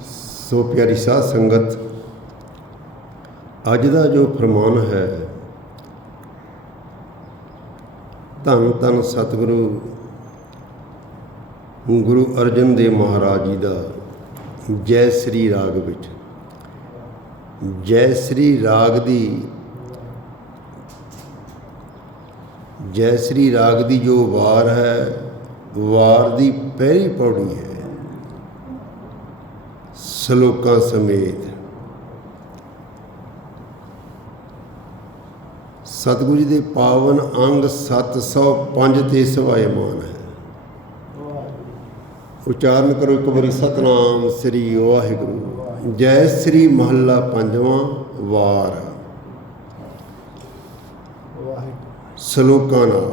ਸੋ ਪਿਆਰੀ ਸਾਧ ਸੰਗਤ, ਅੱਜ ਦਾ ਜੋ ਫਰਮਾਨ ਹੈ, ਧੰਨ ਧੰਨ ਸਤਿਗੁਰੂ ਗੁਰੂ ਅਰਜਨ ਦੇਵ ਮਹਾਰਾਜ ਜੀ ਦਾ ਜੈ ਸ੍ਰੀ ਰਾਗ ਵਿੱਚ। ਜੈ ਸ੍ਰੀ ਰਾਗ ਦੀ, ਜੈ ਸ੍ਰੀ ਰਾਗ ਦੀ ਜੋ ਵਾਰ ਹੈ, ਵਾਰ ਦੀ ਪਹਿਲੀ ਪੌੜੀ ਹੈ। ਸ਼ਲੋਕਾਂ ਸਮੇਤ। ਸਤਿਗੁਰੂ ਜੀ ਦੇ ਪਾਵਨ ਅੰਗ 705 ਤੇ ਸਵਾਇਮਾਨ ਹੈ। ਉਚਾਰਨ ਕਰੋ ਇੱਕ ਵਾਰੀ, ਸਤਨਾਮ ਸ੍ਰੀ ਵਾਹਿਗੁਰੂ। ਜੈ ਸ੍ਰੀ ਮਹੱਲਾ ਪੰਜਵਾਂ ਵਾਰ। ਸ਼ਲੋਕਾਂ ਨਾਲ।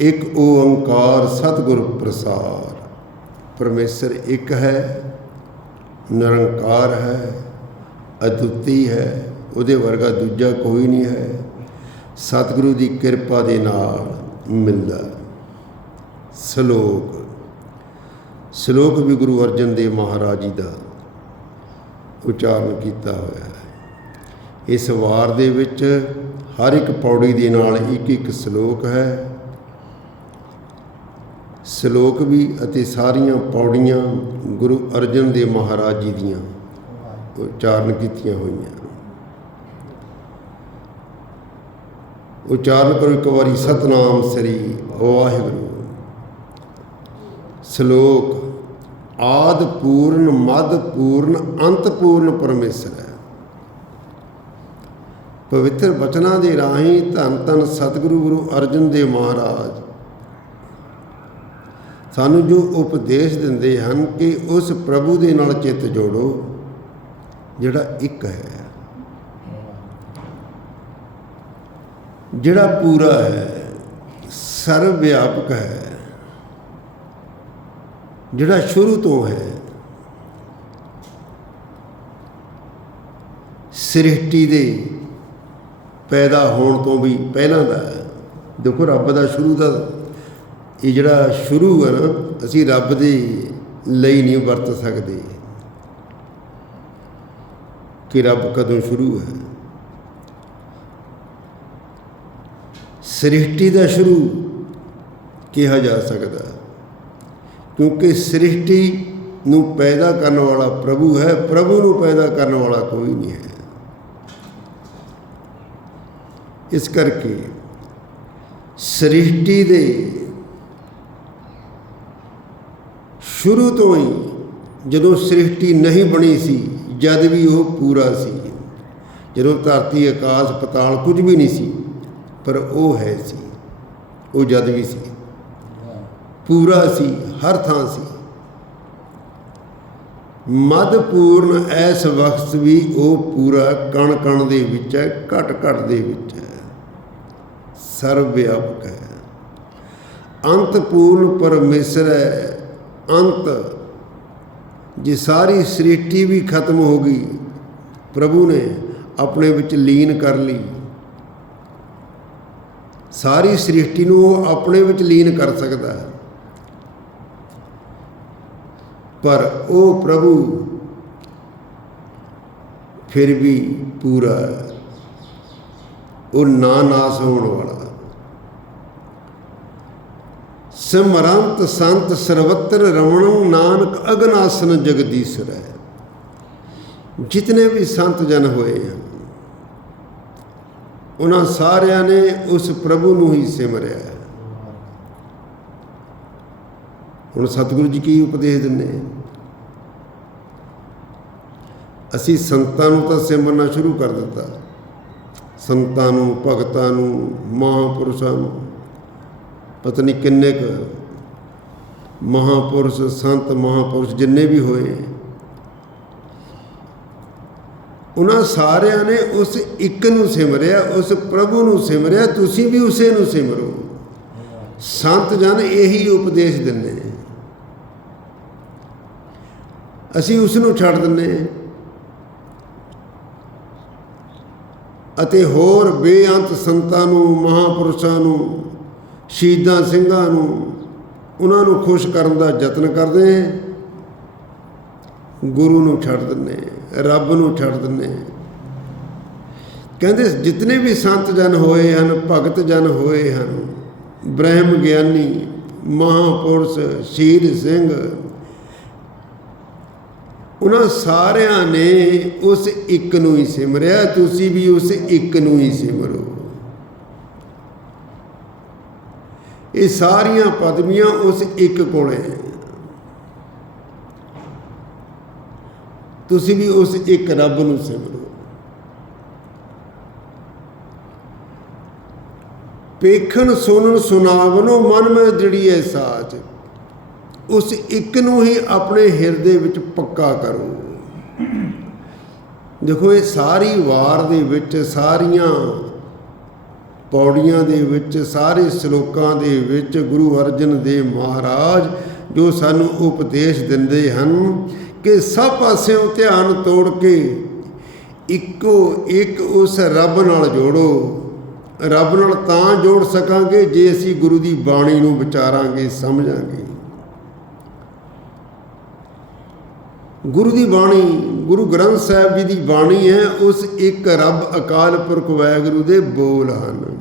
ਇੱਕ ਓੰਕਾਰ ਸਤਿਗੁਰ ਪ੍ਰਸਾਰ। ਪਰਮੇਸ਼ਰ ਇੱਕ ਹੈ ਨਿਰੰਕਾਰ ਹੈ, ਅਦੁੱਤੀ ਹੈ, ਉਹਦੇ ਵਰਗਾ ਦੂਜਾ ਕੋਈ ਨਹੀਂ ਹੈ। ਸਤਿਗੁਰੂ ਦੀ ਕਿਰਪਾ ਦੇ ਨਾਲ ਮਿਲਦਾ ਸ਼ਲੋਕ। ਸ਼ਲੋਕ ਵੀ ਗੁਰੂ ਅਰਜਨ ਦੇਵ ਮਹਾਰਾਜ ਜੀ ਦਾ ਉਚਾਰਨ ਕੀਤਾ ਹੋਇਆ ਹੈ। ਇਸ ਵਾਰ ਦੇ ਵਿੱਚ ਹਰ ਇੱਕ ਪੌੜੀ ਦੇ ਨਾਲ ਇੱਕ ਇੱਕ ਸ਼ਲੋਕ ਹੈ। ਸ਼ਲੋਕ ਵੀ ਅਤੇ ਸਾਰੀਆਂ ਪੌੜੀਆਂ ਗੁਰੂ ਅਰਜਨ ਦੇਵ ਮਹਾਰਾਜ ਜੀ ਦੀਆਂ ਉਚਾਰਨ ਕੀਤੀਆਂ ਹੋਈਆਂ। ਉਚਾਰਨ ਕਰੋ ਇੱਕ ਵਾਰੀ ਸਤਨਾਮ ਸ੍ਰੀ ਵਾਹਿਗੁਰੂ। ਸ਼ਲੋਕ, ਆਦ ਪੂਰਨ, ਮਦ ਪੂਰਨ, ਅੰਤ ਪੂਰਨ ਪਰਮੇਸ਼ਰ ਹੈ। ਪਵਿੱਤਰ ਬਚਨਾਂ ਦੇ ਰਾਹੀਂ ਧੰਨ ਧੰਨ ਸਤਿਗੁਰੂ ਗੁਰੂ ਅਰਜਨ ਦੇਵ ਮਹਾਰਾਜ ਸਾਨੂੰ ਜੋ ਉਪਦੇਸ਼ ਦਿੰਦੇ ਹਨ ਕਿ ਉਸ ਪ੍ਰਭੂ ਦੇ ਨਾਲ ਚਿੱਤ ਜੋੜੋ, ਜਿਹੜਾ ਇੱਕ ਹੈ। ਜਿਹੜਾ ਪੂਰਾ ਹੈ ਸਰਵ ਵਿਆਪਕ ਹੈ, ਜਿਹੜਾ ਸ਼ੁਰੂ ਤੋਂ ਹੈ, ਸ੍ਰਿਸ਼ਟੀ ਦੇ ਪੈਦਾ ਹੋਣ ਤੋਂ ਵੀ ਪਹਿਲਾਂ ਦਾ ਹੈ। ਦੇਖੋ, ਰੱਬ ਦਾ ਸ਼ੁਰੂ ਦਾ ਇਹ ਜਿਹੜਾ ਸ਼ੁਰੂ ਹੈ ਨਾ, ਅਸੀਂ ਰੱਬ ਦੇ ਲਈ ਨਹੀਂ ਵਰਤ ਸਕਦੇ। ਕਿ ਰੱਬ ਕਦੋਂ ਸ਼ੁਰੂ ਹੈ? ਸ੍ਰਿਸ਼ਟੀ ਦਾ ਸ਼ੁਰੂ ਕਿਹਾ ਜਾ ਸਕਦਾ ਕਿਉਂਕਿ ਸ੍ਰਿਸ਼ਟੀ ਨੂੰ ਪੈਦਾ ਕਰਨ ਵਾਲਾ ਪ੍ਰਭੂ ਹੈ, ਪ੍ਰਭੂ ਨੂੰ ਪੈਦਾ ਕਰਨ ਵਾਲਾ ਕੋਈ ਨਹੀਂ ਹੈ। ਇਸ ਕਰਕੇ ਸ੍ਰਿਸ਼ਟੀ ਦੇ ਸ਼ੁਰੂ ਤੋਂ ਹੀ ਜਦੋਂ ਸ੍ਰਿਸ਼ਟੀ ਨਹੀਂ ਬਣੀ ਸੀ, ਜਦ ਵੀ ਉਹ ਪੂਰਾ ਸੀ। ਜਦੋਂ ਧਰਤੀ, ਆਕਾਸ਼, ਪਤਾਲ ਕੁਝ ਵੀ ਨਹੀਂ ਸੀ, ਪਰ ਉਹ ਹੈ ਸੀ। ਉਹ ਜਦ ਵੀ ਸੀ। ਪੂਰਾ ਸੀ, ਹਰ ਥਾਂ ਸੀ। ਮਦ ਪੂਰਨ ਐਸ ਵਕਤ ਵੀ ਉਹ ਪੂਰਾ ਕਣ ਕਣ ਦੇ ਵਿੱਚ ਹੈ ਘਟ ਘਟ ਦੇ ਵਿੱਚ ਹੈ। ਸਰਵ ਵਿਆਪਕ ਹੈ। ਅੰਤ ਪੂਰਨ ਪਰਮੇਸ਼ਰ ਹੈ ਅੰਤ ਜੇ ਸਾਰੀ ਸ੍ਰਿਸ਼ਟੀ ਵੀ ਖਤਮ ਹੋ ਗਈ, ਪ੍ਰਭੂ ਨੇ ਆਪਣੇ ਵਿੱਚ ਲੀਨ ਕਰ ਲਈ। ਸਾਰੀ ਸ੍ਰਿਸ਼ਟੀ ਨੂੰ ਉਹ ਆਪਣੇ ਵਿੱਚ ਲੀਨ ਕਰ ਸਕਦਾ ਹੈ। ਪਰ ਉਹ ਪ੍ਰਭੂ ਫਿਰ ਵੀ ਪੂਰਾ ਉਹ ਨਾ ਨਾਸ ਹੋਣ ਵਾਲਾ ਸਿਮਰੰਤ ਸੰਤ ਸਰਵਤਰ ਰਮਣ ਨਾਨਕ ਅਗਨਾਸਨ ਜਗਦੀਸ਼ਰ ਹੈ। ਜਿਤਨੇ ਵੀ ਸੰਤ ਜਨ ਹੋਏ ਹਨ, ਉਹਨਾਂ ਸਾਰਿਆਂ ਨੇ ਉਸ ਪ੍ਰਭੂ ਨੂੰ ਹੀ ਸਿਮਰਿਆ ਹੁਣ ਸਤਿਗੁਰੂ ਜੀ ਕੀ ਉਪਦੇਸ਼ ਦਿੰਦੇ ਅਸੀਂ ਸੰਤਾਂ ਨੂੰ ਤਾਂ ਸਿਮਰਨਾ ਸ਼ੁਰੂ ਕਰ ਦਿੱਤਾ। ਸੰਤਾਂ ਨੂੰ, ਭਗਤਾਂ ਨੂੰ, ਮਹਾਪੁਰਸ਼ਾਂ ਨੂੰ। ਪਤਾ ਨਹੀਂ ਕਿੰਨੇ ਕੁ ਮਹਾਪੁਰਸ਼, ਸੰਤ ਮਹਾਪੁਰਸ਼ ਜਿੰਨੇ ਵੀ ਹੋਏ। ਉਹਨਾਂ ਸਾਰਿਆਂ ਨੇ ਉਸ ਇੱਕ ਨੂੰ ਸਿਮਰਿਆ, ਉਸ ਪ੍ਰਭੂ ਨੂੰ ਸਿਮਰਿਆ, ਤੁਸੀਂ ਵੀ ਉਸੇ ਨੂੰ ਸਿਮਰੋ। ਸੰਤ ਜਨ ਇਹੀ ਉਪਦੇਸ਼ ਦਿੰਦੇ ਨੇ। ਅਸੀਂ ਉਸ ਨੂੰ ਛੱਡ ਦਿੰਨੇ ਅਤੇ ਹੋਰ ਬੇਅੰਤ ਸੰਤਾਂ ਨੂੰ, ਮਹਾਪੁਰਸ਼ਾਂ ਨੂੰ ਸ਼ਹੀਦਾਂ ਸਿੰਘਾਂ ਨੂੰ, ਉਹਨਾਂ ਨੂੰ ਖੁਸ਼ ਕਰਨ ਦਾ ਯਤਨ ਕਰਦੇ ਗੁਰੂ ਨੂੰ ਛੱਡ ਦਿੰਨੇ ਰੱਬ ਨੂੰ ਛੱਡ ਦਿੰਨੇ ਕਹਿੰਦੇ ਜਿਤਨੇ ਵੀ ਸੰਤ ਜਨ ਹੋਏ ਹਨ, ਭਗਤ ਜਨ ਹੋਏ ਹਨ, ਬ੍ਰਹਮ ਗਿਆਨੀ, ਮਹਾਪੁਰਸ਼ ਸ਼ੀਰ ਸਿੰਘ, ਉਹਨਾਂ ਸਾਰਿਆਂ ਨੇ ਉਸ ਇੱਕ ਨੂੰ ਹੀ ਸਿਮਰਿਆ, ਤੁਸੀਂ ਵੀ ਉਸ ਇੱਕ ਨੂੰ ਹੀ ਸਿਮਰੋ। ਇਹ ਸਾਰੀਆਂ ਪਦਵੀਆਂ ਉਸ ਇੱਕ ਕੋਲੇ ਹੈ। ਤੁਸੀਂ ਵੀ ਉਸ ਇੱਕ ਰੱਬ ਨੂੰ ਸਿਮਰੋ। ਪੇਖਣ ਸੁਣਨ ਸੁਨਾਵਨੋ ਮਨ ਮੈਂ ਜੜੀ ਐ ਸਾਚ। ਉਸ ਇੱਕ ਨੂੰ ਹੀ ਆਪਣੇ ਹਿਰਦੇ ਵਿੱਚ ਪੱਕਾ ਕਰੋ। ਦੇਖੋ ਇਹ ਸਾਰੀ ਵਾਰ ਦੇ ਵਿੱਚ ਸਾਰੀਆਂ ਪੌੜੀਆਂ ਦੇ ਵਿੱਚ, ਸਾਰੇ ਸ਼ਲੋਕਾਂ ਦੇ ਵਿੱਚ ਗੁਰੂ ਅਰਜਨ ਦੇਵ ਮਹਾਰਾਜ, ਜੋ ਸਾਨੂੰ ਉਪਦੇਸ਼ ਦਿੰਦੇ ਹਨ ਕਿ ਸਭ ਪਾਸਿਓਂ ਧਿਆਨ ਤੋੜ ਕੇ ਇੱਕੋ ਇੱਕ ਉਸ ਰੱਬ ਨਾਲ ਜੋੜੋ। ਰੱਬ ਨਾਲ ਤਾਂ ਜੋੜ ਸਕਾਂਗੇ ਜੇ ਅਸੀਂ ਗੁਰੂ ਦੀ ਬਾਣੀ ਨੂੰ ਵਿਚਾਰਾਂਗੇ, ਸਮਝਾਂਗੇ। ਗੁਰੂ ਦੀ ਬਾਣੀ, ਗੁਰੂ ਗ੍ਰੰਥ ਸਾਹਿਬ ਜੀ ਦੀ ਬਾਣੀ ਹੈ, ਉਸ ਇੱਕ ਰੱਬ ਅਕਾਲ ਪੁਰਖ ਵਾਹਿਗੁਰੂ ਦੇ ਬੋਲ ਹਨ।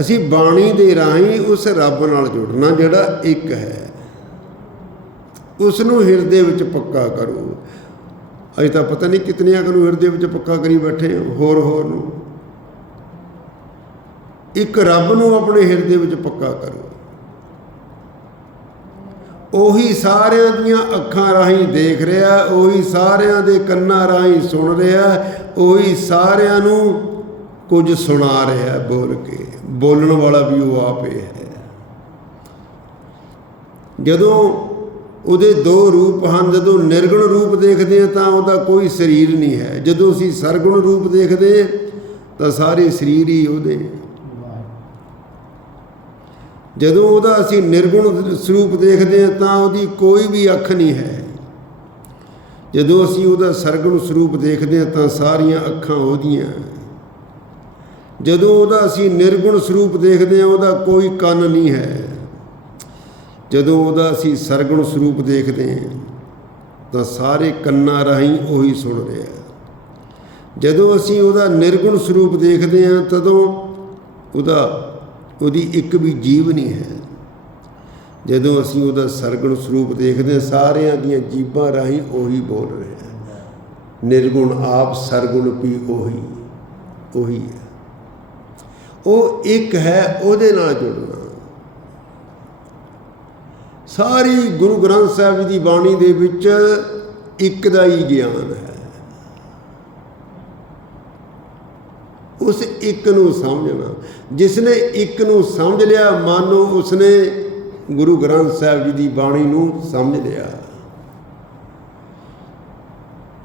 ਅਸੀਂ ਬਾਣੀ ਦੇ ਰਾਹੀਂ ਉਸ ਰੱਬ ਨਾਲ ਜੁੜਨਾ ਜਿਹੜਾ ਇੱਕ ਹੈ। ਉਸ ਨੂੰ ਹਿਰਦੇ ਵਿੱਚ ਪੱਕਾ ਕਰੋ। ਅਜੇ ਤਾਂ ਪਤਾ ਨਹੀਂ ਕਿਤਨੀਆਂ ਨੂੰ ਹਿਰਦੇ ਵਿੱਚ ਪੱਕਾ ਕਰੀ ਬੈਠੇ ਹੋਰ ਹੋਰ ਨੂੰ। ਇੱਕ ਰੱਬ ਨੂੰ ਆਪਣੇ ਹਿਰਦੇ ਵਿੱਚ ਪੱਕਾ ਕਰੋ। ਉਹੀ ਸਾਰਿਆਂ ਦੀਆਂ ਅੱਖਾਂ ਰਾਹੀਂ ਦੇਖ ਰਿਹਾ, ਉਹੀ ਸਾਰਿਆਂ ਦੇ ਕੰਨਾਂ ਰਾਹੀਂ ਸੁਣ ਰਿਹਾ, ਉਹੀ ਸਾਰਿਆਂ ਨੂੰ ਕੁਝ ਸੁਣਾ ਰਿਹਾ ਬੋਲ ਕੇ। ਬੋਲਣ ਵਾਲਾ ਵੀ ਉਹ ਆਪੇ ਹੈ ਜਦੋਂ ਉਹਦੇ ਦੋ ਰੂਪ ਹਨ, ਜਦੋਂ ਨਿਰਗੁਣ ਰੂਪ ਦੇਖਦੇ ਹਾਂ ਤਾਂ ਉਹਦਾ ਕੋਈ ਸਰੀਰ ਨਹੀਂ ਹੈ। ਜਦੋਂ ਅਸੀਂ ਸਰਗੁਣ ਰੂਪ ਦੇਖਦੇ ਤਾਂ ਸਾਰੇ ਸਰੀਰ ਹੀ ਉਹਦੇ ਜਦੋਂ ਉਹਦਾ ਅਸੀਂ ਨਿਰਗੁਣ ਸਰੂਪ ਦੇਖਦੇ ਹਾਂ ਤਾਂ ਉਹਦੀ ਕੋਈ ਵੀ ਅੱਖ ਨਹੀਂ ਹੈ। ਜਦੋਂ ਅਸੀਂ ਉਹਦਾ ਸਰਗੁਣ ਸਰੂਪ ਦੇਖਦੇ ਹਾਂ ਤਾਂ ਸਾਰੀਆਂ ਅੱਖਾਂ ਉਹਦੀਆਂ। ਜਦੋਂ ਉਹਦਾ ਅਸੀਂ ਨਿਰਗੁਣ ਸਰੂਪ ਦੇਖਦੇ ਹਾਂ ਉਹਦਾ ਕੋਈ ਕੰਨ ਨਹੀਂ ਹੈ। ਜਦੋਂ ਉਹਦਾ ਅਸੀਂ ਸਰਗੁਣ ਸਰੂਪ ਦੇਖਦੇ ਹਾਂ ਤਾਂ ਸਾਰੇ ਕੰਨਾਂ ਰਾਹੀਂ ਉਹੀ ਸੁਣ ਰਿਹਾ ਜਦੋਂ ਅਸੀਂ ਉਹਦਾ ਨਿਰਗੁਣ ਸਰੂਪ ਦੇਖਦੇ ਹਾਂ ਤਦੋਂ ਉਹਦਾ ਉਹਦੀ ਇੱਕ ਵੀ ਜੀਵ ਨਹੀਂ ਹੈ। ਜਦੋਂ ਅਸੀਂ ਉਹਦਾ ਸਰਗੁਣ ਸਰੂਪ ਦੇਖਦੇ ਹਾਂ, ਸਾਰਿਆਂ ਦੀਆਂ ਜੀਬਾਂ ਰਾਹੀਂ ਉਹੀ ਬੋਲ ਰਿਹਾ ਹੈ ਨਿਰਗੁਣ ਆਪ ਸਰਗੁਣ ਵੀ ਉਹੀ ਉਹੀ ਹੈ। ਉਹ ਇੱਕ ਹੈ, ਉਹਦੇ ਨਾਲ ਜੁੜਨਾ। ਸਾਰੀ ਗੁਰੂ ਗ੍ਰੰਥ ਸਾਹਿਬ ਜੀ ਦੀ ਬਾਣੀ ਦੇ ਵਿੱਚ ਇੱਕ ਦਾ ਹੀ ਗਿਆਨ ਹੈ ਉਸ ਇੱਕ ਨੂੰ ਸਮਝਣਾ। ਜਿਸਨੇ ਇੱਕ ਨੂੰ ਸਮਝ ਲਿਆ, ਮਾਨੋ ਉਸਨੇ ਗੁਰੂ ਗ੍ਰੰਥ ਸਾਹਿਬ ਜੀ ਦੀ ਬਾਣੀ ਨੂੰ ਸਮਝ ਲਿਆ।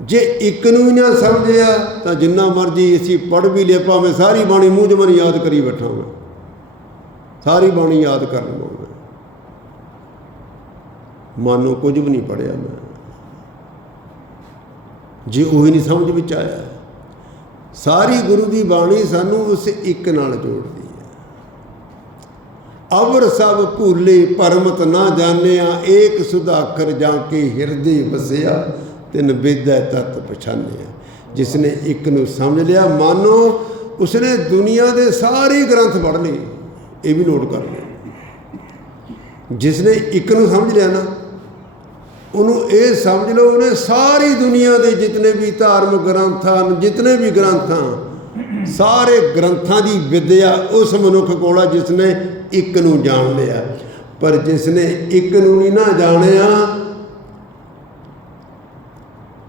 ਜੇ ਇੱਕ ਨੂੰ ਹੀ ਨਾ ਸਮਝਿਆ, ਤਾਂ ਜਿੰਨਾ ਮਰਜ਼ੀ ਅਸੀਂ ਪੜ੍ਹ ਵੀ ਲਿਆ, ਭਾਵੇਂ ਸਾਰੀ ਬਾਣੀ ਮੂੰਹ ਜਮਨ ਯਾਦ ਕਰੀ ਬੈਠਾ ਮੈਂ ਸਾਰੀ ਬਾਣੀ ਯਾਦ ਕਰ ਲਵਾਂਗਾ ਮਾਨੋ ਕੁਝ ਵੀ ਨਹੀਂ ਪੜਿਆ ਮੈਂ। ਜੇ ਉਹੀ ਨਹੀਂ ਸਮਝ ਵਿੱਚ ਆਇਆ। ਸਾਰੀ ਗੁਰੂ ਦੀ ਬਾਣੀ ਸਾਨੂੰ ਉਸ ਇੱਕ ਨਾਲ ਜੋੜਦੀ ਹੈ। ਅਵਰ ਸਭ ਭੂਲੇ ਪਰਮਤ ਨਾ ਜਾਣਿਆ, ਏਕ ਸੁਧਾਕਰ ਜਾ ਕੇ ਹਿਰਦੇ ਵਸਿਆ, ਤਿਨ ਬੇਦਾ ਤਤ ਪਛਾਨਿਆ। ਜਿਸਨੇ ਇੱਕ ਨੂੰ ਸਮਝ ਲਿਆ, ਮਾਨੋ ਉਸਨੇ ਦੁਨੀਆ ਦੇ ਸਾਰੇ ਗ੍ਰੰਥ ਪੜ੍ਹ ਲਏ। ਇਹ ਵੀ ਨੋਟ ਕਰ ਲਿਆ ਜਿਸਨੇ ਇੱਕ ਨੂੰ ਸਮਝ ਲਿਆ ਨਾ ਉਹਨੂੰ ਇਹ ਸਮਝ ਲਓ, ਉਹਨੇ ਸਾਰੀ ਦੁਨੀਆ ਦੇ ਜਿਤਨੇ ਵੀ ਧਾਰਮਿਕ ਗ੍ਰੰਥਾਂ ਹਨ ਵੀ ਗ੍ਰੰਥਾਂ, ਸਾਰੇ ਗ੍ਰੰਥਾਂ ਦੀ ਵਿਦਿਆ ਉਸ ਮਨੁੱਖ ਕੋਲ ਆ ਜਿਸਨੇ ਇੱਕ ਨੂੰ ਜਾਣ ਲਿਆ। ਪਰ ਜਿਸਨੇ ਇੱਕ ਨੂੰ ਨਹੀਂ ਨਾ ਜਾਣਿਆ,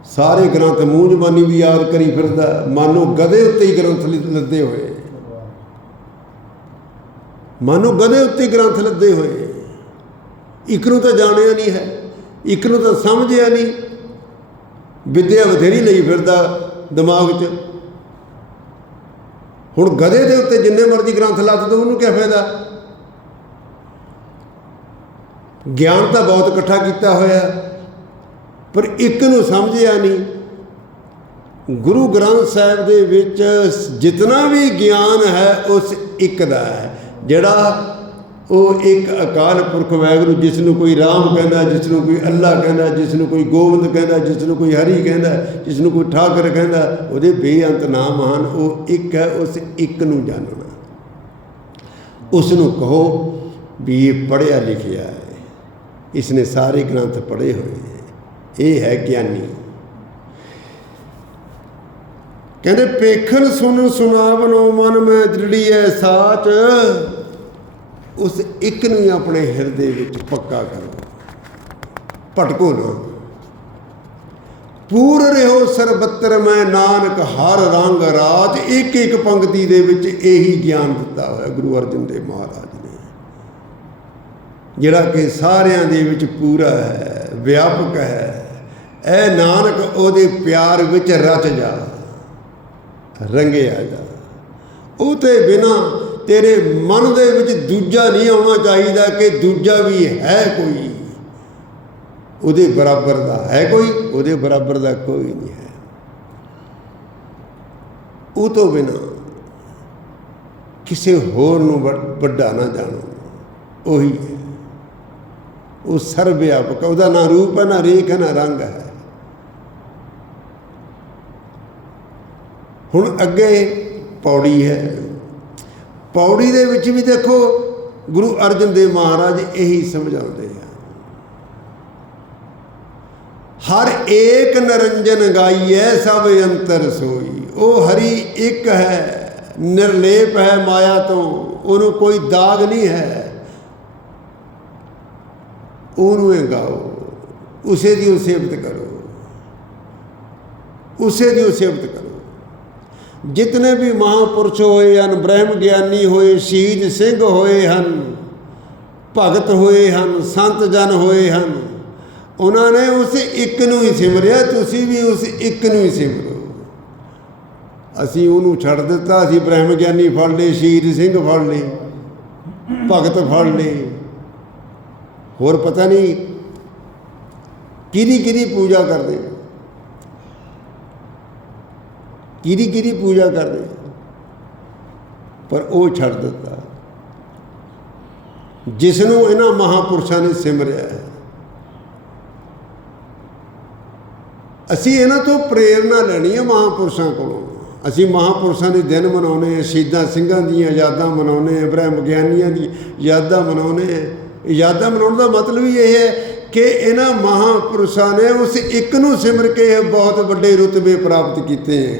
ਸਾਰੇ ਗ੍ਰੰਥ ਮੂੰਹ ਜ਼ਬਾਨੀ ਵੀ ਯਾਦ ਕਰੀ ਫਿਰਦਾ। ਮਾਨੋ ਗਧੇ ਉੱਤੇ ਹੀ ਗ੍ਰੰਥ ਲਿ- ਲੱਦੇ ਹੋਏ। ਮਾਨੋ ਗਧੇ ਉੱਤੇ ਗ੍ਰੰਥ ਲੱਦੇ ਹੋਏ। ਇੱਕ ਨੂੰ ਤਾਂ ਜਾਣਿਆ ਨਹੀਂ ਹੈ। ਇੱਕ ਨੂੰ ਤਾਂ ਸਮਝਿਆ ਨਹੀਂ। ਵਿਦਿਆ ਬਥੇਰੀ ਲਈ ਫਿਰਦਾ ਦਿਮਾਗ 'ਚ। ਹੁਣ ਗਧੇ ਦੇ ਉੱਤੇ ਜਿੰਨੇ ਮਰਜ਼ੀ ਗ੍ਰੰਥ ਲੱਦ ਦੋ ਉਹਨੂੰ ਕੀ ਫਾਇਦਾ? ਗਿਆਨ ਤਾਂ ਬਹੁਤ ਇਕੱਠਾ ਕੀਤਾ ਹੋਇਆ, ਪਰ ਇੱਕ ਨੂੰ ਸਮਝਿਆ ਨਹੀਂ। ਗੁਰੂ ਗ੍ਰੰਥ ਸਾਹਿਬ ਦੇ ਵਿੱਚ ਜਿਤਨਾ ਵੀ ਗਿਆਨ ਹੈ, ਉਸ ਇੱਕ ਦਾ ਹੈ। ਜਿਹੜਾ ਉਹ ਇੱਕ ਅਕਾਲ ਪੁਰਖ ਵਾਹਿਗੁਰੂ ਜਿਸ ਨੂੰ ਕੋਈ ਰਾਮ ਕਹਿੰਦਾ ਜਿਸ ਨੂੰ ਕੋਈ ਅੱਲਾ ਕਹਿੰਦਾ ਜਿਸ ਨੂੰ ਕੋਈ ਗੋਬਿੰਦ ਕਹਿੰਦਾ ਜਿਸ ਨੂੰ ਕੋਈ ਹਰੀ ਕਹਿੰਦਾ ਜਿਸ ਨੂੰ ਕੋਈ ਠਾਕਰ ਕਹਿੰਦਾ, ਉਹਦੇ ਬੇਅੰਤ ਨਾਮ ਹਨ, ਉਹ ਇੱਕ ਹੈ, ਉਸ ਇੱਕ ਨੂੰ ਜਾਣਨਾ। ਉਸ ਨੂੰ ਕਹੋ ਵੀ ਇਹ ਪੜ੍ਹਿਆ ਲਿਖਿਆ ਹੈ। ਇਸ ਨੇ ਸਾਰੇ ਗ੍ਰੰਥ ਪੜ੍ਹੇ ਹੋਏ ਇਹ ਹੈ ਗਿਆਨੀ। ਕਹਿੰਦੇ ਪੇਖਨ ਸੁਨ ਸੁਨਾਵਨੋ ਮਨ ਮੈਂ ਦ੍ਰਿੜੀ ਐ ਸਾਚ। ਉਸ ਇੱਕ ਨੂੰ ਆਪਣੇ ਹਿਰਦੇ ਵਿੱਚ ਪੱਕਾ ਕਰੋ ਭਟਕੋ ਨਾ। ਪੂਰ ਰਹੋ ਸਰਬੱਤਰ, ਮੈਂ ਨਾਨਕ ਹਰ ਰੰਗ ਰਾਜ ਇੱਕ ਇੱਕ ਪੰਕਤੀ ਦੇ ਵਿੱਚ ਇਹੀ ਗਿਆਨ ਦਿੱਤਾ ਹੋਇਆ ਗੁਰੂ ਅਰਜਨ ਦੇਵ ਮਹਾਰਾਜ ਨੇ। ਜਿਹੜਾ ਕਿ ਸਾਰਿਆਂ ਦੇ ਵਿੱਚ ਪੂਰਾ ਹੈ, ਵਿਆਪਕ ਹੈ, ਐ ਨਾਨਕ ਉਹਦੇ ਪਿਆਰ ਵਿੱਚ ਰਚ ਜਾ, ਰੰਗਿਆ ਜਾ। ਉਹ ਤੇ ਬਿਨਾ ਤੇਰੇ ਮਨ ਦੇ ਵਿੱਚ ਦੂਜਾ ਨਹੀਂ ਆਉਣਾ ਚਾਹੀਦਾ ਕਿ ਦੂਜਾ ਵੀ ਹੈ ਕੋਈ। ਉਹਦੇ ਬਰਾਬਰ ਦਾ ਹੈ ਕੋਈ, ਉਹਦੇ ਬਰਾਬਰ ਦਾ ਕੋਈ ਨਹੀਂ ਹੈ। ਉਹ ਤੋਂ ਬਿਨਾ ਕਿਸੇ ਹੋਰ ਨੂੰ ਵੱਡਾ ਨਾ ਜਾਣੋ। ਉਹੀ ਹੈ। ਉਹ ਸਰਵ ਵਿਆਪਕ ਉਹਦਾ ਨਾ ਰੂਪ ਹੈ, ਨਾ ਰੇਖ ਹੈ, ਨਾ ਰੰਗ ਹੈ। ਹੁਣ ਅੱਗੇ ਪੌੜੀ ਹੈ। ਪੌੜੀ ਦੇ ਵਿੱਚ ਵੀ ਦੇਖੋ, ਗੁਰੂ ਅਰਜਨ ਦੇਵ ਮਹਾਰਾਜ ਇਹੀ ਸਮਝਾਉਂਦੇ ਆ। ਹਰ ਏਕ ਨਰੰਜਨ ਗਾਈਐ, ਸਭ ਅੰਤਰ ਸੋਈ। ਉਹ ਹਰੀ ਇੱਕ ਹੈ, ਨਿਰਲੇਪ ਹੈ ਮਾਇਆ ਤੋਂ, ਉਹਨੂੰ ਕੋਈ ਦਾਗ ਨਹੀਂ ਹੈ। ਉਹਨੂੰ ਇਹ ਗਾਓ, ਉਸੇ ਦੀ ਉਹ ਸਿਫਤ ਕਰੋ। ਉਸੇ ਦੀ ਉਹ ਸਿਫਤ ਕਰੋ। ਜਿਤਨੇ ਵੀ ਮਹਾਪੁਰਸ਼ ਹੋਏ ਹਨ, ਬ੍ਰਹਮ ਗਿਆਨੀ ਹੋਏ, ਸ਼ਹੀਦ ਸਿੰਘ ਹੋਏ ਹਨ, ਭਗਤ ਹੋਏ ਹਨ, ਸੰਤ ਜਨ ਹੋਏ ਹਨ, ਉਹਨਾਂ ਨੇ ਉਸ ਇੱਕ ਨੂੰ ਹੀ ਸਿਮਰਿਆ, ਤੁਸੀਂ ਵੀ ਉਸ ਇੱਕ ਨੂੰ ਹੀ ਸਿਮਰੋ। ਅਸੀਂ ਉਹਨੂੰ ਛੱਡ ਦਿੱਤਾ, ਅਸੀਂ ਬ੍ਰਹਮ ਗਿਆਨੀ ਫੜ ਲਏ, ਸ਼ਹੀਦ ਸਿੰਘ ਫੜ ਲਏ, ਭਗਤ ਫੜ ਲਏ। ਹੋਰ ਪਤਾ ਨਹੀਂ ਕਿਹਦੀ ਕਿਹਦੀ ਪੂਜਾ ਕਰਦੇ ਕਿਹਦੀ ਕਿਹਦੀ ਪੂਜਾ ਕਰਦੇ ਪਰ ਉਹ ਛੱਡ ਦਿੱਤਾ। ਜਿਸ ਨੂੰ ਇਹਨਾਂ ਮਹਾਪੁਰਸ਼ਾਂ ਨੇ ਸਿਮਰਿਆ ਹੈ। ਅਸੀਂ ਇਹਨਾਂ ਤੋਂ ਪ੍ਰੇਰਣਾ ਲੈਣੀ ਹੈ ਮਹਾਪੁਰਸ਼ਾਂ ਕੋਲੋਂ। ਅਸੀਂ ਮਹਾਪੁਰਸ਼ਾਂ ਦੇ ਦਿਨ ਮਨਾਉਨੇ ਆ ਸ਼ਹੀਦਾਂ ਸਿੰਘਾਂ ਦੀਆਂ ਯਾਦਾਂ ਮਨਾਉਨੇ ਆ ਬ੍ਰਹਮ ਗਿਆਨੀਆਂ ਦੀ ਯਾਦਾਂ ਮਨਾਉਨੇ ਆ ਯਾਦਾਂ ਮਨਾਉਣ ਦਾ ਮਤਲਬ ਹੀ ਇਹ ਹੈ ਕਿ ਇਹਨਾਂ ਮਹਾਪੁਰਸ਼ਾਂ ਨੇ ਉਸ ਇੱਕ ਨੂੰ ਸਿਮਰ ਕੇ ਇਹ ਬਹੁਤ ਵੱਡੇ ਰੁਤਬੇ ਪ੍ਰਾਪਤ ਕੀਤੇ ਹੈ।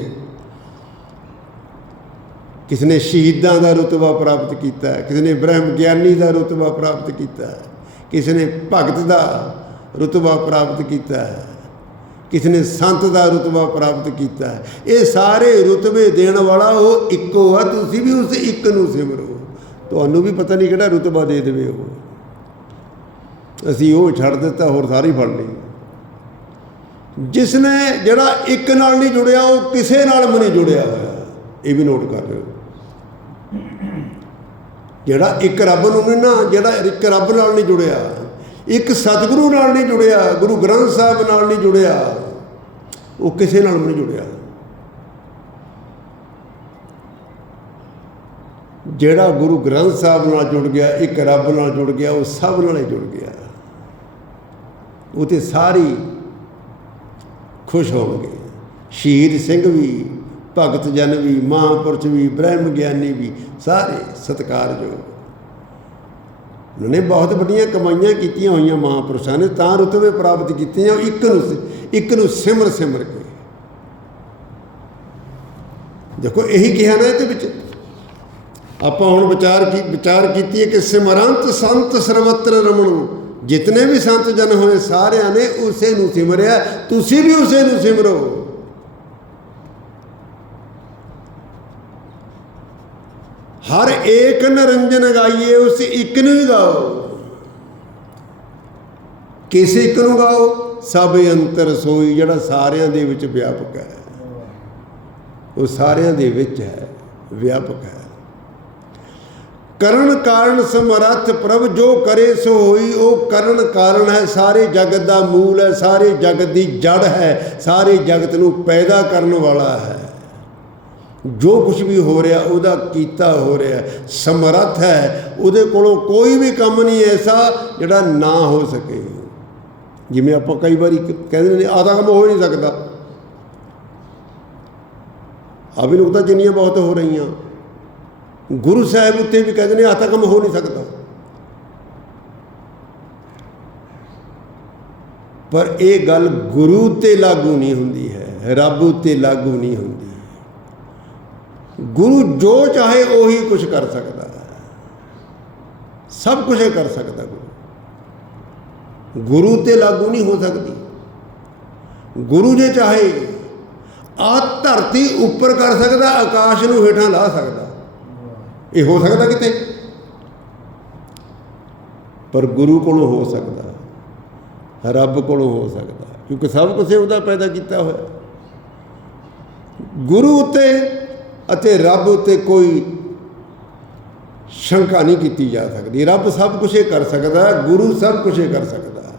ਕਿਸੇ ਨੇ ਸ਼ਹੀਦਾਂ ਦਾ ਰੁਤਬਾ ਪ੍ਰਾਪਤ ਕੀਤਾ ਕਿਸੇ ਨੇ ਬ੍ਰਹਮ ਗਿਆਨੀ ਦਾ ਰੁਤਬਾ ਪ੍ਰਾਪਤ ਕੀਤਾ ਕਿਸੇ ਨੇ ਭਗਤ ਦਾ ਰੁਤਬਾ ਪ੍ਰਾਪਤ ਕੀਤਾ ਕਿਸੇ ਨੇ ਸੰਤ ਦਾ ਰੁਤਬਾ ਪ੍ਰਾਪਤ ਕੀਤਾ। ਇਹ ਸਾਰੇ ਰੁਤਬੇ ਦੇਣ ਵਾਲਾ ਉਹ ਇੱਕੋ ਆ, ਤੁਸੀਂ ਵੀ ਉਸ ਇੱਕ ਨੂੰ ਸਿਮਰੋ। ਤੁਹਾਨੂੰ ਵੀ ਪਤਾ ਨਹੀਂ ਕਿਹੜਾ ਰੁਤਬਾ ਦੇ ਦੇਵੇ ਉਹ। ਅਸੀਂ ਉਹ ਛੱਡ ਦਿੱਤਾ, ਹੋਰ ਸਾਰੀ ਫੜ ਲਈ। ਜਿਸ ਨੇ ਜਿਹੜਾ ਇੱਕ ਨਾਲ ਨਹੀਂ ਜੁੜਿਆ, ਉਹ ਕਿਸੇ ਨਾਲ ਵੀ ਨਹੀਂ ਜੁੜਿਆ ਹੋਇਆ। ਇਹ ਵੀ ਨੋਟ ਕਰ ਲਿਓ ਜਿਹੜਾ ਇੱਕ ਰੱਬ ਨੂੰ ਨਹੀਂ ਨਾ, ਜਿਹੜਾ ਇੱਕ ਰੱਬ ਨਾਲ ਨਹੀਂ ਜੁੜਿਆ, ਇੱਕ ਸਤਿਗੁਰੂ ਨਾਲ ਨਹੀਂ ਜੁੜਿਆ, ਗੁਰੂ ਗ੍ਰੰਥ ਸਾਹਿਬ ਨਾਲ ਨਹੀਂ ਜੁੜਿਆ, ਉਹ ਕਿਸੇ ਨਾਲ ਨਹੀਂ ਜੁੜਿਆ। ਜਿਹੜਾ ਗੁਰੂ ਗ੍ਰੰਥ ਸਾਹਿਬ ਨਾਲ ਜੁੜ ਗਿਆ, ਇੱਕ ਰੱਬ ਨਾਲ ਜੁੜ ਗਿਆ, ਉਹ ਸਭ ਨਾਲ ਹੀ ਜੁੜ ਗਿਆ। ਉਹ ਤੇ ਸਾਰੀ ਖੁਸ਼ ਹੋਣਗੇ। ਸ਼ਹੀਦ ਸਿੰਘ ਵੀ ਭਗਤ ਜਨ ਵੀ, ਮਹਾਂਪੁਰਸ਼ ਵੀ, ਬ੍ਰਹਮ ਗਿਆਨੀ ਵੀ, ਸਾਰੇ ਸਤਿਕਾਰਯੋਗ। ਉਹਨਾਂ ਨੇ ਬਹੁਤ ਵੱਡੀਆਂ ਕਮਾਈਆਂ ਕੀਤੀਆਂ ਹੋਈਆਂ ਮਹਾਂਪੁਰਸ਼ਾਂ ਨੇ, ਤਾਂ ਰੁਤਬੇ ਪ੍ਰਾਪਤ ਕੀਤੇ ਆ ਇੱਕ ਨੂੰ ਇੱਕ ਨੂੰ ਸਿਮਰ ਸਿਮਰ ਕੇ। ਦੇਖੋ, ਇਹੀ ਕਿਹਾ ਨਾ ਇਹਦੇ ਵਿੱਚ। ਆਪਾਂ ਹੁਣ ਵਿਚਾਰ ਕੀ, ਵਿਚਾਰ ਕੀਤੀ ਹੈ ਕਿ ਸਿਮਰੰਤ ਸੰਤ ਸਰਵਤਰ ਰਮਣੋ। ਜਿਤਨੇ ਵੀ ਸੰਤ ਜਨ ਹੋਏ, ਸਾਰਿਆਂ ਨੇ ਉਸੇ ਨੂੰ ਸਿਮਰਿਆ, ਤੁਸੀਂ ਵੀ ਉਸੇ ਨੂੰ ਸਿਮਰੋ। ਹਰ ਏਕ ਨਰੰਜਨ ਗਾਈਏ, ਉਸ ਇੱਕ ਨੂੰ ਹੀ ਗਾਓ। ਕਿਸੇ ਇੱਕ ਨੂੰ ਗਾਓ? ਸਭ ਅੰਤਰ ਸੋਈ, ਜਿਹੜਾ ਸਾਰਿਆਂ ਦੇ ਵਿੱਚ ਵਿਆਪਕ ਹੈ। ਉਹ ਸਾਰਿਆਂ ਦੇ ਵਿੱਚ ਹੈ, ਵਿਆਪਕ ਹੈ। ਕਰਨ ਕਾਰਨ ਸਮਰੱਥ ਪ੍ਰਭ, ਜੋ ਕਰੇ ਸੋ ਹੋਈ, ਉਹ ਕਰਨ ਕਾਰਨ ਹੈ। ਸਾਰੇ ਜਗਤ ਦਾ ਮੂਲ ਹੈ, ਸਾਰੇ ਜਗਤ ਦੀ ਜੜ ਹੈ, ਸਾਰੇ ਜਗਤ ਨੂੰ ਪੈਦਾ ਕਰਨ ਵਾਲਾ ਹੈ। ਜੋ ਕੁਝ ਵੀ ਹੋ ਰਿਹਾ, ਉਹਦਾ ਕੀਤਾ ਹੋ ਰਿਹਾ। ਸਮਰੱਥ ਹੈ। ਉਹਦੇ ਕੋਲੋਂ ਕੋਈ ਵੀ ਕੰਮ ਨਹੀਂ ਐਸਾ ਜਿਹੜਾ ਨਾ ਹੋ ਸਕੇ। ਜਿਵੇਂ ਆਪਾਂ ਕਈ ਵਾਰੀ ਕਹਿੰਦੇ ਨੇ ਆਦਾ ਕੰਮ ਹੋ ਨਹੀਂ ਸਕਦਾ। ਅਭਿਨੁਕਤਾ ਜਿੰਨੀਆਂ ਬਹੁਤ ਹੋ ਰਹੀਆਂ। ਗੁਰੂ ਸਾਹਿਬ ਉੱਤੇ ਵੀ ਕਹਿੰਦੇ ਨੇ ਆਦਾ ਕੰਮ ਹੋ ਨਹੀਂ ਸਕਦਾ। ਪਰ ਇਹ ਗੱਲ ਗੁਰੂ ਤੇ ਲਾਗੂ ਨਹੀਂ ਹੁੰਦੀ ਹੈ, ਰੱਬ ਉੱਤੇ ਲਾਗੂ ਨਹੀਂ ਹੁੰਦੀ। ਗੁਰੂ ਜੋ ਚਾਹੇ ਉਹੀ ਕੁਝ ਕਰ ਸਕਦਾ ਹੈ। ਸਭ ਕੁਝ ਇਹ ਕਰ ਸਕਦਾ ਗੁਰੂ। ਗੁਰੂ ਤੇ ਲਾਗੂ ਨਹੀਂ ਹੋ ਸਕਦੀ। ਗੁਰੂ ਜੇ ਚਾਹੇ ਆ ਧਰਤੀ ਉੱਪਰ ਕਰ ਸਕਦਾ, ਆਕਾਸ਼ ਨੂੰ ਹੇਠਾਂ ਲਾ ਸਕਦਾ। ਇਹ ਹੋ ਸਕਦਾ ਕਿਤੇ? ਪਰ ਗੁਰੂ ਕੋਲੋਂ ਹੋ ਸਕਦਾ। ਰੱਬ ਕੋਲੋਂ ਹੋ ਸਕਦਾ। ਕਿਉਂਕਿ ਸਭ ਕੁਝ ਉਹਦਾ ਪੈਦਾ ਕੀਤਾ ਹੋਇਆ। ਗੁਰੂ ਉੱਤੇ ਅਤੇ ਰੱਬ ਉੱਤੇ ਕੋਈ ਸ਼ੰਕਾ ਨਹੀਂ ਕੀਤੀ ਜਾ ਸਕਦੀ। ਰੱਬ ਸਭ ਕੁਝ ਕਰ ਸਕਦਾ ਹੈ, ਗੁਰੂ ਸਭ ਕੁਝ ਕਰ ਸਕਦਾ। ਹੈ।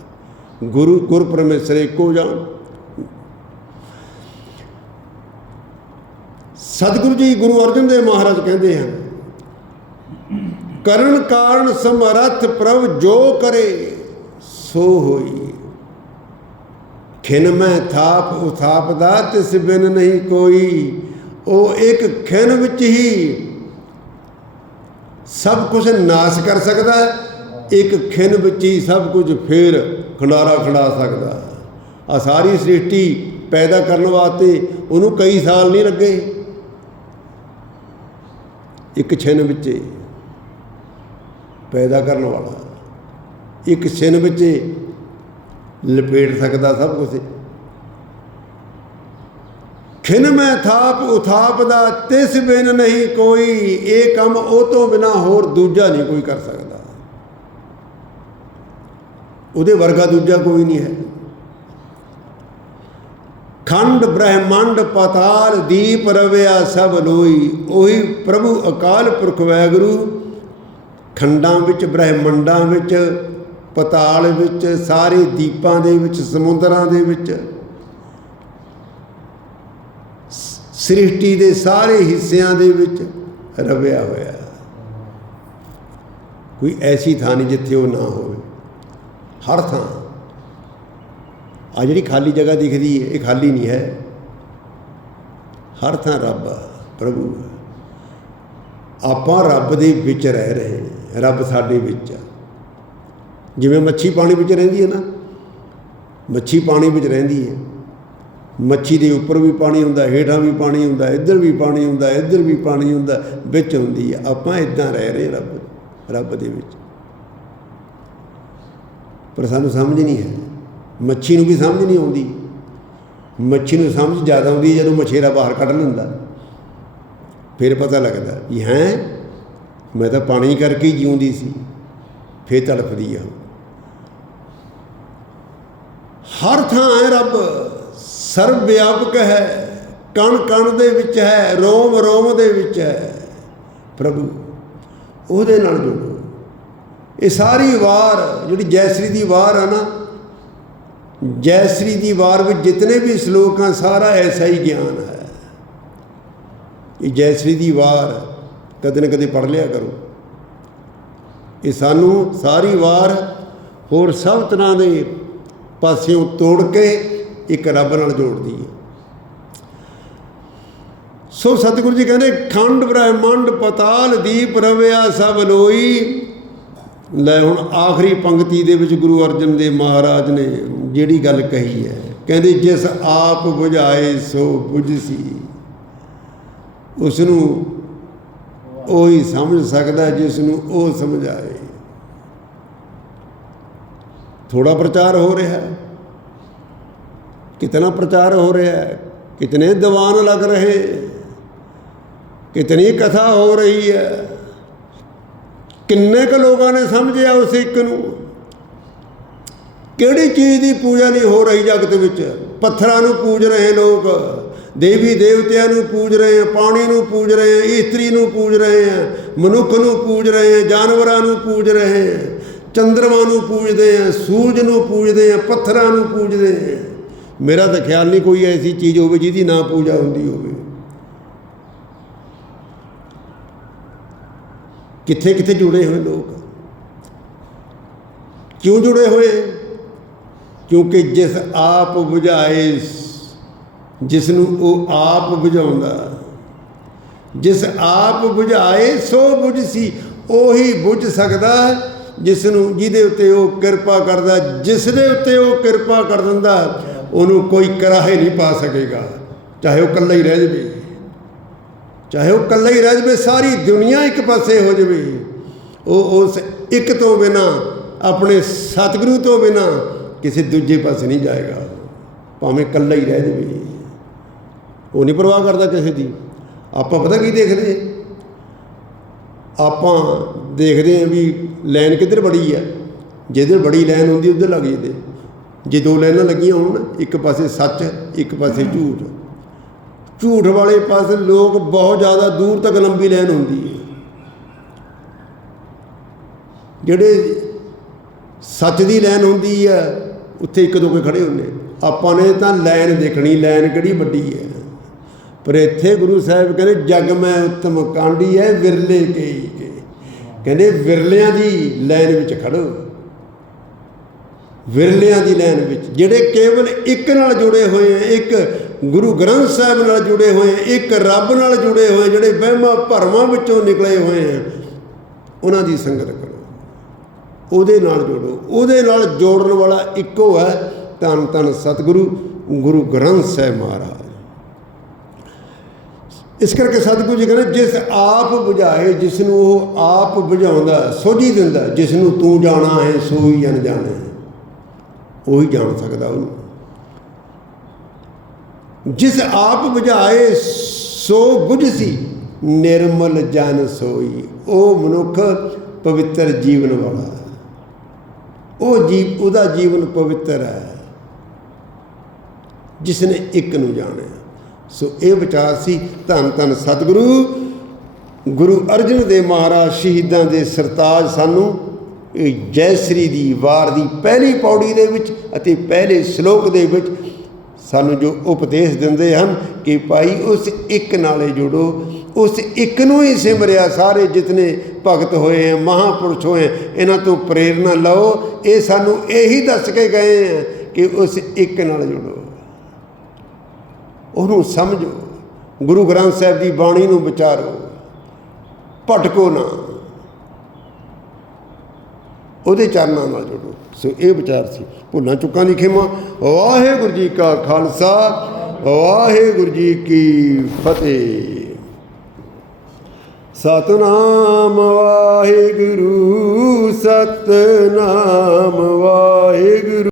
ਗੁਰੂ ਗੁਰ ਪਰਮੇਸ਼ਰ ਇੱਕੋ ਜਾਣ। ਸਤਿਗੁਰੂ ਜੀ ਗੁਰੂ ਅਰਜਨ ਦੇਵ ਮਹਾਰਾਜ ਕਹਿੰਦੇ ਹਨ ਕਰਨ ਕਾਰਨ ਸਮਰੱਥ ਪ੍ਰਭ ਜੋ ਕਰੇ ਸੋ ਹੋਈ। ਖਿਨ ਮੈਂ ਥਾਪ ਉਥਾਪ ਦਾ ਤਿਸ ਬਿਨ ਨਹੀਂ ਕੋਈ। ਉਹ ਇੱਕ ਖਿਣ ਵਿੱਚ ਹੀ ਸਭ ਕੁਝ ਨਾਸ਼ ਕਰ ਸਕਦਾ ਹੈ, ਇੱਕ ਖਿਣ ਵਿੱਚ ਹੀ ਸਭ ਕੁਝ ਫੇਰ ਖੰਡਾਰਾ ਖੰਡਾ ਸਕਦਾ ਹੈ। ਆ ਸਾਰੀ ਸ੍ਰਿਸ਼ਟੀ ਪੈਦਾ ਕਰਨ ਵਾਸਤੇ ਉਹਨੂੰ ਕਈ ਸਾਲ ਨਹੀਂ ਲੱਗੇ ਇੱਕ ਛਿਨ ਵਿੱਚ ਪੈਦਾ ਕਰਨ ਵਾਲਾ, ਇੱਕ ਛਿਨ ਵਿੱਚ ਲਪੇਟ ਸਕਦਾ ਸਭ ਕੁਝ ਖਿਨ ਮੈਂ ਥਾਪ ਉਥਾਪ ਦਾ ਤਿਸ ਬਿਨ ਨਹੀਂ ਕੋਈ। ਇਹ ਕੰਮ ਉਹ ਤੋਂ ਬਿਨਾ ਹੋਰ ਦੂਜਾ ਨਹੀਂ ਕੋਈ ਕਰ ਸਕਦਾ। ਉਹਦੇ ਵਰਗਾ ਦੂਜਾ ਕੋਈ ਨਹੀਂ ਹੈ। ਖੰਡ ਬ੍ਰਹਮੰਡ ਪਤਾਲ ਦੀਪ ਰਵਿਆ ਸਭ ਲੋਈ। ਉਹੀ ਪ੍ਰਭੂ ਅਕਾਲ ਪੁਰਖ ਵੈਗੁਰੂ, ਖੰਡਾਂ ਵਿੱਚ, ਬ੍ਰਹਮੰਡਾਂ ਵਿੱਚ, ਪਤਾਲ ਵਿੱਚ, ਸਾਰੇ ਦੀਪਾਂ ਦੇ ਵਿੱਚ, ਸਮੁੰਦਰਾਂ ਦੇ ਵਿੱਚ ਸ- ਸ੍ਰਿਸ਼ਟੀ ਦੇ ਸਾਰੇ ਹਿੱਸਿਆਂ ਦੇ ਵਿੱਚ ਰਵਿਆ ਹੋਇਆ ਕੋਈ ਐਸੀ ਥਾਂ ਨਹੀਂ ਜਿੱਥੇ ਉਹ ਨਾ ਹੋਵੇ। ਹਰ ਥਾਂ। ਆ ਜਿਹੜੀ ਖਾਲੀ ਜਗ੍ਹਾ ਦਿਖਦੀ ਹੈ ਇਹ ਖਾਲੀ ਨਹੀਂ ਹੈ। ਹਰ ਥਾਂ ਰੱਬ ਆ, ਪ੍ਰਭੂ ਆ। ਆਪਾਂ ਰੱਬ ਦੇ ਵਿੱਚ ਰਹਿ ਰਹੇ ਹਾਂ ਰੱਬ ਸਾਡੇ ਵਿੱਚ ਆ। ਜਿਵੇਂ ਮੱਛੀ ਪਾਣੀ ਵਿੱਚ ਰਹਿੰਦੀ ਹੈ ਨਾ ਮੱਛੀ ਪਾਣੀ ਵਿੱਚ ਰਹਿੰਦੀ ਹੈ। ਮੱਛੀ ਦੇ ਉੱਪਰ ਵੀ ਪਾਣੀ ਹੁੰਦਾ, ਹੇਠਾਂ ਵੀ ਪਾਣੀ ਹੁੰਦਾ, ਇੱਧਰ ਵੀ ਪਾਣੀ ਹੁੰਦਾ, ਇੱਧਰ ਵੀ ਪਾਣੀ ਹੁੰਦਾ, ਵਿੱਚ ਹੁੰਦੀ ਹੈ ਆਪਾਂ ਇਦਾਂ ਰਹਿ ਰਹੇ ਰੱਬ ਰੱਬ ਦੇ ਵਿੱਚ। ਪਰ ਸਾਨੂੰ ਸਮਝ ਨਹੀਂ ਹੈ। ਮੱਛੀ ਨੂੰ ਵੀ ਸਮਝ ਨਹੀਂ ਆਉਂਦੀ। ਮੱਛੀ ਨੂੰ ਸਮਝ ਜ਼ਿਆਦਾ ਆਉਂਦੀ ਜਦੋਂ ਮਛੇਰਾ ਬਾਹਰ ਕੱਢ ਲੈਂਦਾ। ਫਿਰ ਪਤਾ ਲੱਗਦਾ ਵੀ ਹੈ, ਮੈਂ ਤਾਂ ਪਾਣੀ ਕਰਕੇ ਹੀ ਜਿਉਂਦੀ ਸੀ। ਫੇਰ ਤੜਫਦੀ ਆ। ਹਰ ਥਾਂ ਹੈ ਰੱਬ। ਸਰਵ ਵਿਆਪਕ ਹੈ ਕਣ ਕਣ ਦੇ ਵਿੱਚ ਹੈ ਰੋਮ ਰੋਮ ਦੇ ਵਿੱਚ ਹੈ। ਪ੍ਰਭੂ, ਉਹਦੇ ਨਾਲ ਜੁੜੋ। ਇਹ ਸਾਰੀ ਵਾਰ ਜਿਹੜੀ ਜੈਸਰੀ ਦੀ ਵਾਰ ਆ ਨਾ, ਜੈਸਰੀ ਦੀ ਵਾਰ ਵਿੱਚ ਜਿਤਨੇ ਵੀ ਸ਼ਲੋਕ ਆ, ਸਾਰਾ ਐਸਾ ਹੀ ਗਿਆਨ ਹੈ। ਇਹ ਜੈਸਰੀ ਦੀ ਵਾਰ ਕਦੇ ਨਾ ਕਦੇ ਪੜ ਲਿਆ ਕਰੋ। ਇਹ ਸਾਨੂੰ ਸਾਰੀ ਵਾਰ ਹੋਰ ਸਭ ਤਰ੍ਹਾਂ ਦੇ ਪਾਸਿਓਂ ਤੋੜ ਕੇ ਇੱਕ ਰੱਬ ਨਾਲ ਜੋੜਦੀ ਹੈ। ਸੋ ਸਤਿਗੁਰੂ ਜੀ ਕਹਿੰਦੇ, ਖੰਡ ਬ੍ਰਹਮੰਡ ਪਤਾਲ ਦੀਪ ਰਵਿਆ ਸਭ ਲੋਈ। ਲੈ ਹੁਣ ਆਖਰੀ ਪੰਕਤੀ ਦੇ ਵਿੱਚ ਗੁਰੂ ਅਰਜਨ ਦੇਵ ਮਹਾਰਾਜ ਨੇ ਜਿਹੜੀ ਗੱਲ ਕਹੀ ਹੈ, ਕਹਿੰਦੇ, ਜਿਸ ਆਪ ਬੁਝਾਏ ਸੋ 부ਝਸੀ ਉਸ ਨੂੰ ਉਹੀ ਸਮਝ ਸਕਦਾ ਜਿਸ ਨੂੰ ਉਹ ਸਮਝਾਏ। ਥੋੜਾ ਪ੍ਰਚਾਰ ਹੋ ਰਿਹਾ ਹੈ। कितना प्रचार हो रहा है कितने दीवान लग रहे कितनी कथा हो रही है ਕਿੰਨੇ ਕੁ ਲੋਕਾਂ ਨੇ ਸਮਝਿਆ ਉਸ ਇੱਕ ਨੂੰ ਕਿਹੜੀ ਚੀਜ਼ ਦੀ ਪੂਜਾ ਨਹੀਂ ਹੋ ਰਹੀ ਜਗਤ ਵਿੱਚ ਪੱਥਰਾਂ ਨੂੰ ਪੂਜ ਰਹੇ ਲੋਕ ਦੇਵੀ ਦੇਵਤਿਆਂ ਨੂੰ ਪੂਜ ਰਹੇ ਆ ਪਾਣੀ ਨੂੰ ਪੂਜ ਰਹੇ ਆ ਇਸਤਰੀ ਨੂੰ ਪੂਜ ਰਹੇ ਆ ਮਨੁੱਖ ਨੂੰ ਪੂਜ ਰਹੇ ਆ ਜਾਨਵਰਾਂ ਨੂੰ ਪੂਜ ਰਹੇ ਆ ਚੰਦਰਮਾ ਨੂੰ ਪੂਜਦੇ ਆ ਸੂਰਜ ਨੂੰ ਪੂਜਦੇ ਆ ਪੱਥਰਾਂ ਨੂੰ ਪੂਜਦੇ ਆ ਮੇਰਾ ਤਾਂ ਖਿਆਲ ਨਹੀਂ ਕੋਈ ਐਸੀ ਚੀਜ਼ ਹੋਵੇ ਜਿਹਦੀ ਨਾ ਪੂਜਾ ਹੁੰਦੀ ਹੋਵੇ। ਕਿੱਥੇ ਕਿੱਥੇ ਜੁੜੇ ਹੋਏ ਲੋਕ? ਕਿਉਂ ਜੁੜੇ ਹੋਏ? ਕਿਉਂਕਿ ਜਿਸ ਆਪ ਬੁਝਾਏ ਜਿਸ ਨੂੰ ਉਹ ਆਪ ਬੁਝਾਉਂਦਾ। ਜਿਸ ਆਪ ਬੁਝਾਏ, ਸੋ ਬੁਝਸੀ ਉਹੀ ਬੁਝ ਸਕਦਾ ਜਿਸ ਨੂੰ ਜਿਹਦੇ ਉੱਤੇ ਉਹ ਕਿਰਪਾ ਕਰਦਾ ਜਿਸ ਦੇ ਉੱਤੇ ਉਹ ਕਿਰਪਾ ਕਰ ਦਿੰਦਾ ਉਹਨੂੰ ਕੋਈ ਕਰਾਹੇ ਨਹੀਂ ਪਾ ਸਕੇਗਾ, ਚਾਹੇ ਉਹ ਇਕੱਲਾ ਹੀ ਰਹਿ ਜਾਵੇ। ਚਾਹੇ ਉਹ ਇਕੱਲਾ ਹੀ ਰਹਿ ਜਾਵੇ, ਸਾਰੀ ਦੁਨੀਆ ਇੱਕ ਪਾਸੇ ਹੋ ਜਾਵੇ। ਉਹ ਉਸ ਇੱਕ ਤੋਂ ਬਿਨਾ, ਆਪਣੇ ਸਤਿਗੁਰੂ ਤੋਂ ਬਿਨਾ ਕਿਸੇ ਦੂਜੇ ਪਾਸੇ ਨਹੀਂ ਜਾਏਗਾ, ਭਾਵੇਂ ਇਕੱਲਾ ਹੀ ਰਹਿ ਜਾਵੇ। ਉਹ ਨਹੀਂ ਪਰਵਾਹ ਕਰਦਾ ਕਿਸੇ ਦੀ। ਆਪਾਂ ਪਤਾ ਕੀ ਦੇਖਦੇ ਆਪਾਂ ਦੇਖਦੇ ਹਾਂ ਵੀ ਲਾਈਨ ਕਿੱਧਰ ਬੜੀ ਆ ਜਿੱਧਰ ਬੜੀ ਲਾਈਨ ਹੁੰਦੀ, ਉਧਰ ਲੱਗ ਜਾਂਦੇ। ਜੇ ਦੋ ਲਾਈਨਾਂ ਲੱਗੀਆਂ ਹੋਣ, ਇੱਕ ਪਾਸੇ ਸੱਚ, ਇੱਕ ਪਾਸੇ ਝੂਠ। ਝੂਠ ਵਾਲੇ ਪਾਸੇ ਲੋਕ ਬਹੁਤ ਜ਼ਿਆਦਾ ਦੂਰ ਤੱਕ ਲੰਬੀ ਲਾਈਨ ਹੁੰਦੀ ਹੈ। ਜਿਹੜੇ ਸੱਚ ਦੀ ਲਾਈਨ ਹੁੰਦੀ ਹੈ, ਉੱਥੇ ਇੱਕ ਦੋ ਕੇ ਖੜੇ ਹੁੰਦੇ ਆਪਾਂ ਨੇ ਤਾਂ ਲਾਈਨ ਦੇਖਣੀ, ਲਾਈਨ ਕਿਹੜੀ ਵੱਡੀ ਹੈ। ਪਰ ਇੱਥੇ ਗੁਰੂ ਸਾਹਿਬ ਕਹਿੰਦੇ, ਜਗ ਮੈਂ ਉਤਮ ਕਾਂਡੀ ਹੈ ਵਿਰਲੇ ਕੇ ਕਹਿੰਦੇ, ਵਿਰਲਿਆਂ ਦੀ ਲਾਈਨ ਵਿੱਚ ਖੜੋ। ਵਿਰਲਿਆਂ ਦੀ ਲਾਈਨ ਵਿੱਚ, ਜਿਹੜੇ ਕੇਵਲ ਇੱਕ ਨਾਲ ਜੁੜੇ ਹੋਏ ਆ, ਇੱਕ ਗੁਰੂ ਗ੍ਰੰਥ ਸਾਹਿਬ ਨਾਲ ਜੁੜੇ ਹੋਏ ਆ, ਇੱਕ ਰੱਬ ਨਾਲ ਜੁੜੇ ਹੋਏ ਜਿਹੜੇ ਵਹਿਮਾਂ ਭਰਮਾਂ ਵਿੱਚੋਂ ਨਿਕਲੇ ਹੋਏ ਆ, ਉਹਨਾਂ ਦੀ ਸੰਗਤ ਕਰੋ। ਉਹਦੇ ਨਾਲ ਜੋੜੋ। ਉਹਦੇ ਨਾਲ ਜੋੜਨ ਵਾਲਾ ਇੱਕੋ ਹੈ ਧੰਨ ਧੰਨ ਸਤਿਗੁਰੂ ਗੁਰੂ ਗ੍ਰੰਥ ਸਾਹਿਬ ਮਹਾਰਾਜ। ਇਸ ਕਰਕੇ ਸਤਿਗੁਰੂ ਜੀ ਕਹਿੰਦੇ, ਜਿਸ ਆਪ 부ਝਾਏ ਜਿਸ ਨੂੰ ਉਹ ਆਪ 부ਝਾਉਂਦਾ ਸੋਝੀ ਦਿੰਦਾ ਜਿਸ ਨੂੰ ਤੂੰ ਜਾਣਾ ਹੈ, ਸੋਈ ਅਣਜਾਣਾ। ਹੈ ਉਹੀ ਜਾਣ ਸਕਦਾ ਉਹਨੂੰ। ਜਿਸ ਆਪ ਬੁਝਾਏ ਸੋ ਬੁਝ ਸੀ, ਨਿਰਮਲ ਜਨ ਸੋਈ, ਉਹ ਮਨੁੱਖ ਪਵਿੱਤਰ ਜੀਵਨ ਵਾਲਾ। ਉਹ ਜੀਵ, ਉਹਦਾ ਜੀਵਨ ਪਵਿੱਤਰ ਹੈ। ਜਿਸ ਨੇ ਇੱਕ ਨੂੰ ਜਾਣਿਆ। ਸੋ ਇਹ ਵਿਚਾਰ ਸੀ ਧੰਨ ਧੰਨ ਸਤਿਗੁਰੂ। ਗੁਰੂ ਅਰਜਨ ਦੇਵ ਮਹਾਰਾਜ ਸ਼ਹੀਦਾਂ ਦੇ ਸਰਤਾਜ ਸਾਨੂੰ ਇਹ ਜੈ ਸ੍ਰੀ ਦੀ ਵਾਰ ਦੀ ਪਹਿਲੀ ਪੌੜੀ ਦੇ ਵਿੱਚ ਅਤੇ ਪਹਿਲੇ ਸ਼ਲੋਕ ਦੇ ਵਿੱਚ ਸਾਨੂੰ ਜੋ ਉਪਦੇਸ਼ ਦਿੰਦੇ ਹਨ ਕਿ ਭਾਈ ਉਸ ਇੱਕ ਨਾਲੇ ਜੁੜੋ, ਉਸ ਇੱਕ ਨੂੰ ਹੀ ਸਿਮਰਿਆ ਸਾਰੇ ਜਿਤਨੇ ਭਗਤ ਹੋਏ ਹੈ ਮਹਾਪੁਰਸ਼ ਹੋਏ ਇਹਨਾਂ ਤੋਂ ਪ੍ਰੇਰਣਾ ਲਓ। ਇਹ ਸਾਨੂੰ ਇਹੀ ਦੱਸ ਕੇ ਗਏ ਹੈ ਕਿ ਉਸ ਇੱਕ ਨਾਲ ਜੁੜੋ। ਉਹਨੂੰ ਸਮਝੋ। ਗੁਰੂ ਗ੍ਰੰਥ ਸਾਹਿਬ ਦੀ ਬਾਣੀ ਨੂੰ ਵਿਚਾਰੋ। ਭਟਕੋ ਨਾ। ਉਹਦੇ ਚਰਨਾਂ ਨਾਲ ਜੁੜੋ। ਸੋ ਇਹ ਵਿਚਾਰ ਸੀ। ਭੁੱਲਾਂ ਚੁੱਕਾਂ ਦੀ ਖਿਮਾ। ਵਾਹਿਗੁਰੂ ਜੀ ਕਾ ਖਾਲਸਾ, ਵਾਹਿਗੁਰੂ ਜੀ ਕੀ ਫਤਿਹ। ਸਤਨਾਮ ਵਾਹਿਗੁਰੂ ਸਤਨਾਮ ਵਾਹਿਗੁਰੂ।